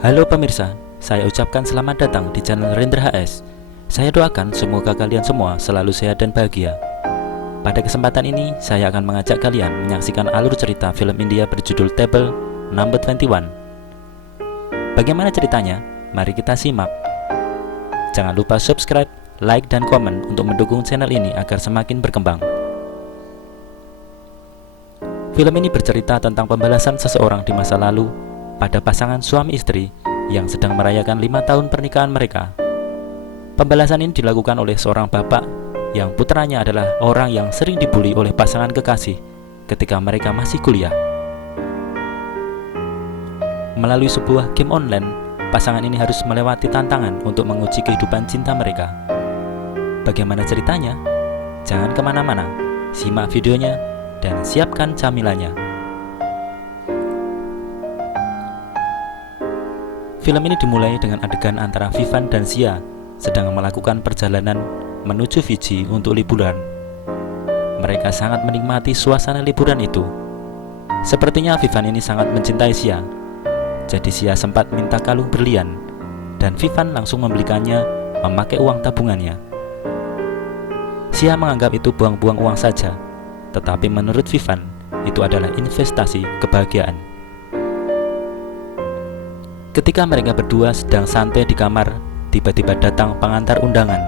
Halo pemirsa, saya ucapkan selamat datang di channel Rendra HS. Saya doakan semoga kalian semua selalu sehat dan bahagia. Pada kesempatan ini, saya akan mengajak kalian menyaksikan alur cerita film India berjudul Table Number 21. Bagaimana ceritanya? Mari kita simak. Jangan lupa subscribe, like, dan komen untuk mendukung channel ini agar semakin berkembang. Film ini bercerita tentang pembalasan seseorang di masa lalu pada pasangan suami istri yang sedang merayakan 5 tahun pernikahan mereka. Pembalasan ini dilakukan oleh seorang bapak yang putranya adalah orang yang sering dibully oleh pasangan kekasih ketika mereka masih kuliah. Melalui sebuah game online, pasangan ini harus melewati tantangan untuk menguji kehidupan cinta mereka. Bagaimana ceritanya? Jangan kemana-mana, simak videonya dan siapkan camilannya. Film ini dimulai dengan adegan antara Vivan dan Sia sedang melakukan perjalanan menuju Fiji untuk liburan. Mereka sangat menikmati suasana liburan itu. Sepertinya Vivan ini sangat mencintai Sia. Jadi Sia sempat minta kalung berlian dan Vivan langsung membelikannya memakai uang tabungannya. Sia menganggap itu buang-buang uang saja, tetapi menurut Vivan itu adalah investasi kebahagiaan. Ketika mereka berdua sedang santai di kamar, tiba-tiba datang pengantar undangan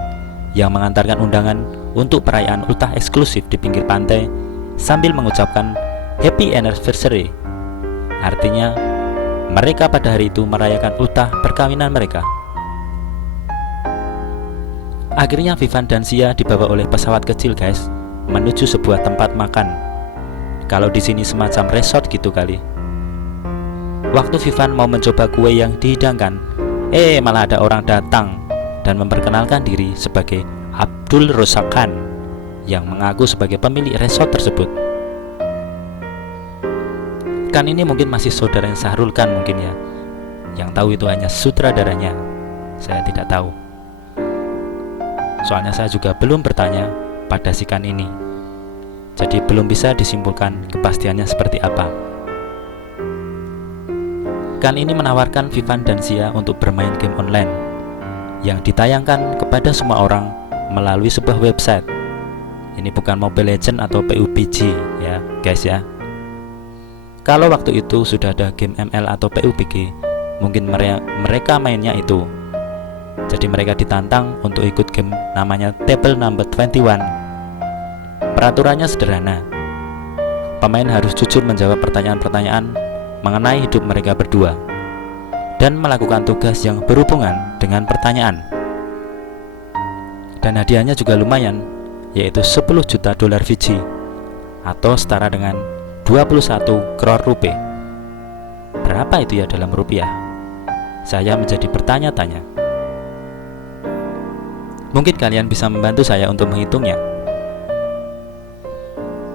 yang mengantarkan undangan untuk perayaan ultah eksklusif di pinggir pantai sambil mengucapkan Happy Anniversary. Artinya, mereka pada hari itu merayakan ultah perkawinan mereka. Akhirnya Vivan dan Sia dibawa oleh pesawat kecil, guys, menuju sebuah tempat makan. Kalau di sini semacam resort gitu kali. Waktu Vivan mau mencoba kue yang dihidangkan, malah ada orang datang dan memperkenalkan diri sebagai Abdul Razak Khan yang mengaku sebagai pemilik resort tersebut. Khan ini mungkin masih saudaranya Sahrul Khan mungkin ya. Yang tahu itu hanya sutradaranya. Saya tidak tahu. Soalnya saya juga belum bertanya pada si Khan ini. Jadi belum bisa disimpulkan kepastiannya seperti apa. Khan ini menawarkan Vivan dan Sia untuk bermain game online yang ditayangkan kepada semua orang melalui sebuah website. Ini bukan Mobile Legends atau PUBG ya guys ya. Kalau waktu itu sudah ada game ML atau PUBG, mungkin mereka mainnya itu. Jadi mereka ditantang untuk ikut game namanya Table Number 21. Peraturannya sederhana. Pemain harus jujur menjawab pertanyaan-pertanyaan mengenai hidup mereka berdua dan melakukan tugas yang berhubungan dengan pertanyaan. Dan hadiahnya juga lumayan, yaitu 10 juta dolar Fiji atau setara dengan 21 crore rupiah. Berapa itu ya dalam rupiah? Saya menjadi bertanya-tanya. Mungkin kalian bisa membantu saya untuk menghitungnya.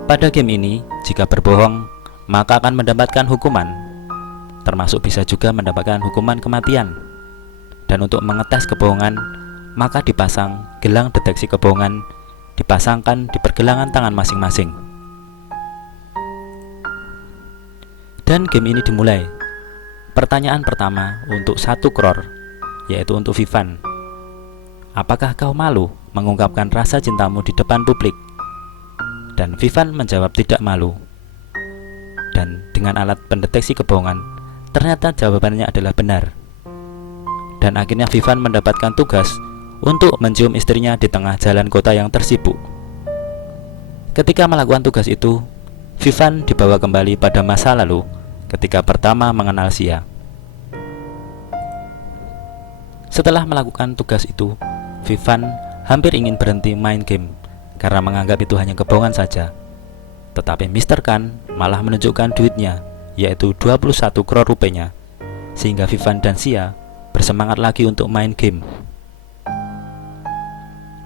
Pada game ini, jika berbohong maka akan mendapatkan hukuman, termasuk bisa juga mendapatkan hukuman kematian. Dan untuk mengetes kebohongan, maka dipasang gelang deteksi kebohongan, dipasangkan di pergelangan tangan masing-masing. Dan game ini dimulai. Pertanyaan pertama untuk 1 crore, yaitu untuk Vivan. Apakah kau malu mengungkapkan rasa cintamu di depan publik? Dan Vivan menjawab tidak malu. Dan dengan alat pendeteksi kebohongan, ternyata jawabannya adalah benar. Dan akhirnya Vivan mendapatkan tugas untuk mencium istrinya di tengah jalan kota yang tersibuk. Ketika melakukan tugas itu, Vivan dibawa kembali pada masa lalu ketika pertama mengenal Sia. Setelah melakukan tugas itu, Vivan hampir ingin berhenti main game karena menganggap itu hanya kebohongan saja. Tetapi Mr. Khan malah menunjukkan duitnya, yaitu 21 crore rupiahnya, sehingga Vivan dan Sia bersemangat lagi untuk main game.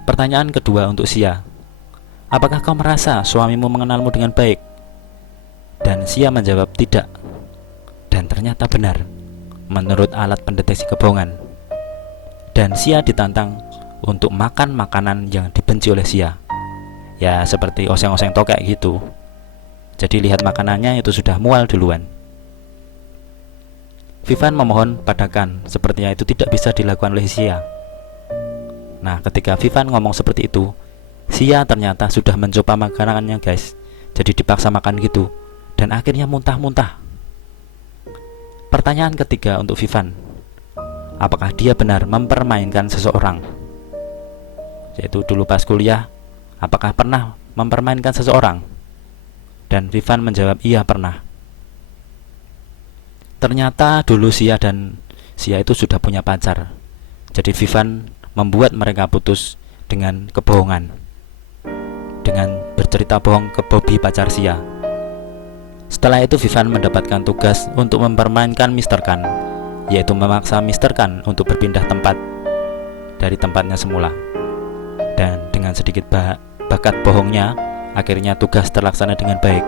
Pertanyaan kedua untuk Sia. Apakah kau merasa suamimu mengenalmu dengan baik? Dan Sia menjawab tidak. Dan ternyata benar, menurut alat pendeteksi kebohongan. Dan Sia ditantang untuk makan makanan yang dibenci oleh Sia. Ya seperti oseng-oseng tokek gitu. Jadi lihat makanannya itu sudah mual duluan. Vivan memohon pada Kan, sepertinya itu tidak bisa dilakukan oleh Xia. Nah, ketika Vivan ngomong seperti itu, Xia ternyata sudah mencoba makanannya guys. Jadi dipaksa makan gitu, dan akhirnya muntah-muntah. Pertanyaan ketiga untuk Vivan, apakah dia benar mempermainkan seseorang? Yaitu dulu pas kuliah, apakah pernah mempermainkan seseorang? Dan Vivan menjawab iya pernah. Ternyata dulu Xia itu sudah punya pacar. Jadi Vivan membuat mereka putus dengan kebohongan, dengan bercerita bohong ke Bobby pacar Xia. Setelah itu Vivan mendapatkan tugas untuk mempermainkan Mr. Kan, yaitu memaksa Mr. Kan untuk berpindah tempat dari tempatnya semula. Dan dengan sedikit bakat bohongnya, akhirnya tugas terlaksana dengan baik.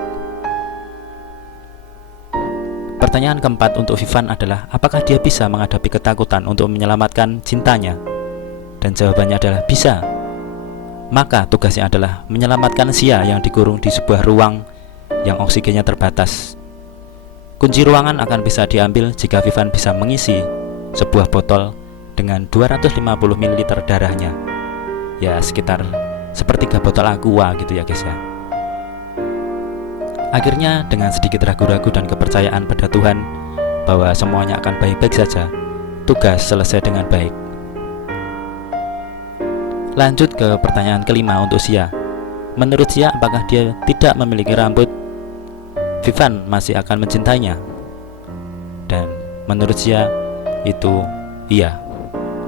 Pertanyaan keempat untuk Vivan adalah, apakah dia bisa menghadapi ketakutan untuk menyelamatkan cintanya? Dan jawabannya adalah bisa. Maka tugasnya adalah menyelamatkan Xia yang dikurung di sebuah ruang yang oksigennya terbatas. Kunci ruangan akan bisa diambil jika Vivan bisa mengisi sebuah botol dengan 250 ml darahnya. Ya sekitar sepertiga botol aqua gitu ya guys ya. Akhirnya dengan sedikit ragu-ragu dan kepercayaan pada Tuhan bahwa semuanya akan baik-baik saja, tugas selesai dengan baik. Lanjut ke pertanyaan kelima untuk Xia. Menurut Xia, apakah dia tidak memiliki rambut, Vivan masih akan mencintainya? Dan menurut Xia itu iya.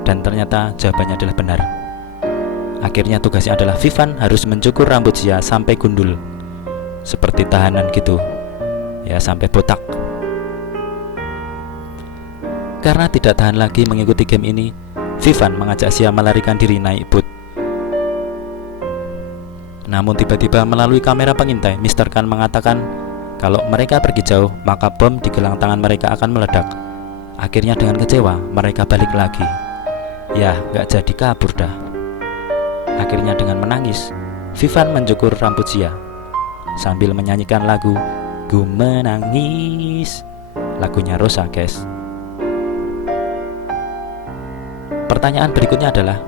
Dan ternyata jawabannya adalah benar. Akhirnya tugasnya adalah Vivan harus mencukur rambut Xia sampai gundul, seperti tahanan gitu ya, sampai botak. Karena tidak tahan lagi mengikuti game ini, Vivan mengajak Xia melarikan diri naik boot. Namun tiba-tiba melalui kamera pengintai, Mr. Kan mengatakan kalau mereka pergi jauh, maka bom di gelang tangan mereka akan meledak. Akhirnya dengan kecewa, mereka balik lagi. Ya, gak jadi kabur dah. Akhirnya dengan menangis, Vivan mencukur rambut Xia sambil menyanyikan lagu "Ku Menangis", lagunya Rosa guys. Pertanyaan berikutnya adalah,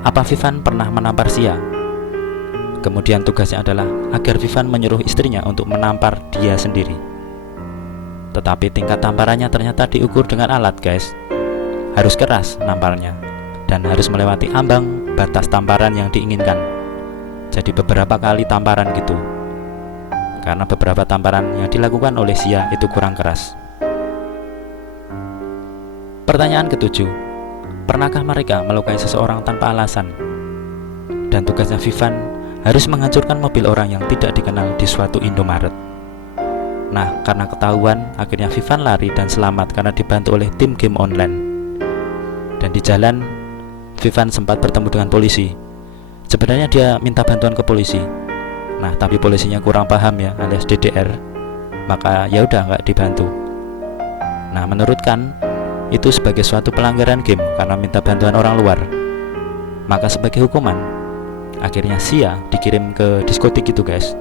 apa Vivan pernah menampar Xia? Kemudian tugasnya adalah agar Vivan menyuruh istrinya untuk menampar dia sendiri. Tetapi tingkat tamparannya ternyata diukur dengan alat guys. Harus keras namparnya, dan harus melewati ambang batas tamparan yang diinginkan. Jadi beberapa kali tamparan gitu, karena beberapa tamparan yang dilakukan oleh Xia itu kurang keras. Pertanyaan ketujuh, pernahkah mereka melukai seseorang tanpa alasan? Dan tugasnya Vivan harus menghancurkan mobil orang yang tidak dikenal di suatu Indomaret. Nah, karena ketahuan, akhirnya Vivan lari dan selamat karena dibantu oleh tim game online. Dan di jalan, Vivan sempat bertemu dengan polisi. Sebenarnya dia minta bantuan ke polisi. Nah, tapi polisinya kurang paham ya, alias DDR. Maka ya udah nggak dibantu. Nah, menurut Kan, itu sebagai suatu pelanggaran game karena minta bantuan orang luar. Maka sebagai hukuman, akhirnya Xia dikirim ke diskotik gitu guys.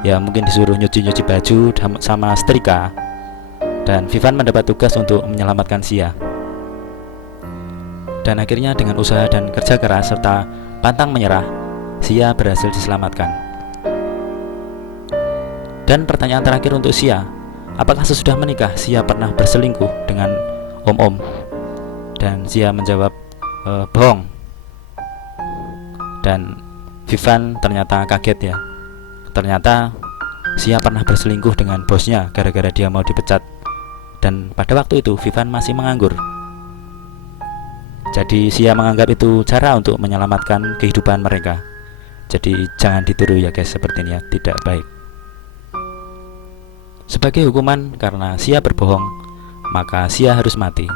Ya mungkin disuruh nyuci-nyuci baju sama setrika. Dan Vivan mendapat tugas untuk menyelamatkan Xia. Dan akhirnya dengan usaha dan kerja keras serta pantang menyerah, Xia berhasil diselamatkan. Dan pertanyaan terakhir untuk Xia, apakah sesudah menikah Xia pernah berselingkuh dengan om-om? Dan Xia menjawab bohong. Dan Vivan ternyata kaget ya. Ternyata Xia pernah berselingkuh dengan bosnya gara-gara dia mau dipecat. Dan pada waktu itu Vivan masih menganggur. Jadi Xia menganggap itu cara untuk menyelamatkan kehidupan mereka. Jadi jangan ditiru ya guys, seperti ini ya, tidak baik. Sebagai hukuman karena Xia berbohong, maka Xia harus mati.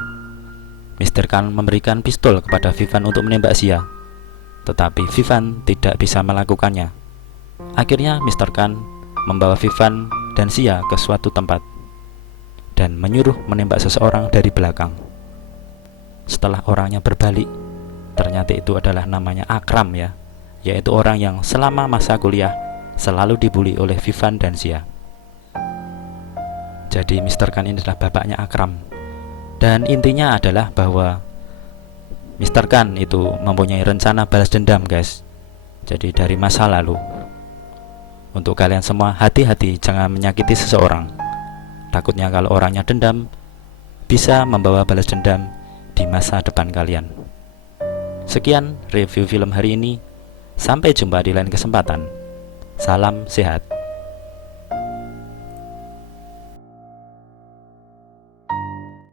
Mr. Kan memberikan pistol kepada Vivan untuk menembak Xia, tetapi Vivan tidak bisa melakukannya. Akhirnya Mr. Kan membawa Vivan dan Xia ke suatu tempat dan menyuruh menembak seseorang dari belakang. Setelah orangnya berbalik, ternyata itu adalah namanya Akram ya, yaitu orang yang selama masa kuliah selalu dibully oleh Vivan dan Xia. Jadi Mr. Kan ini adalah bapaknya Akram. Dan intinya adalah bahwa Mr. Khan itu mempunyai rencana balas dendam, guys. Jadi dari masa lalu. Untuk kalian semua, hati-hati jangan menyakiti seseorang. Takutnya kalau orangnya dendam, bisa membawa balas dendam di masa depan kalian. Sekian review film hari ini. Sampai jumpa di lain kesempatan. Salam sehat.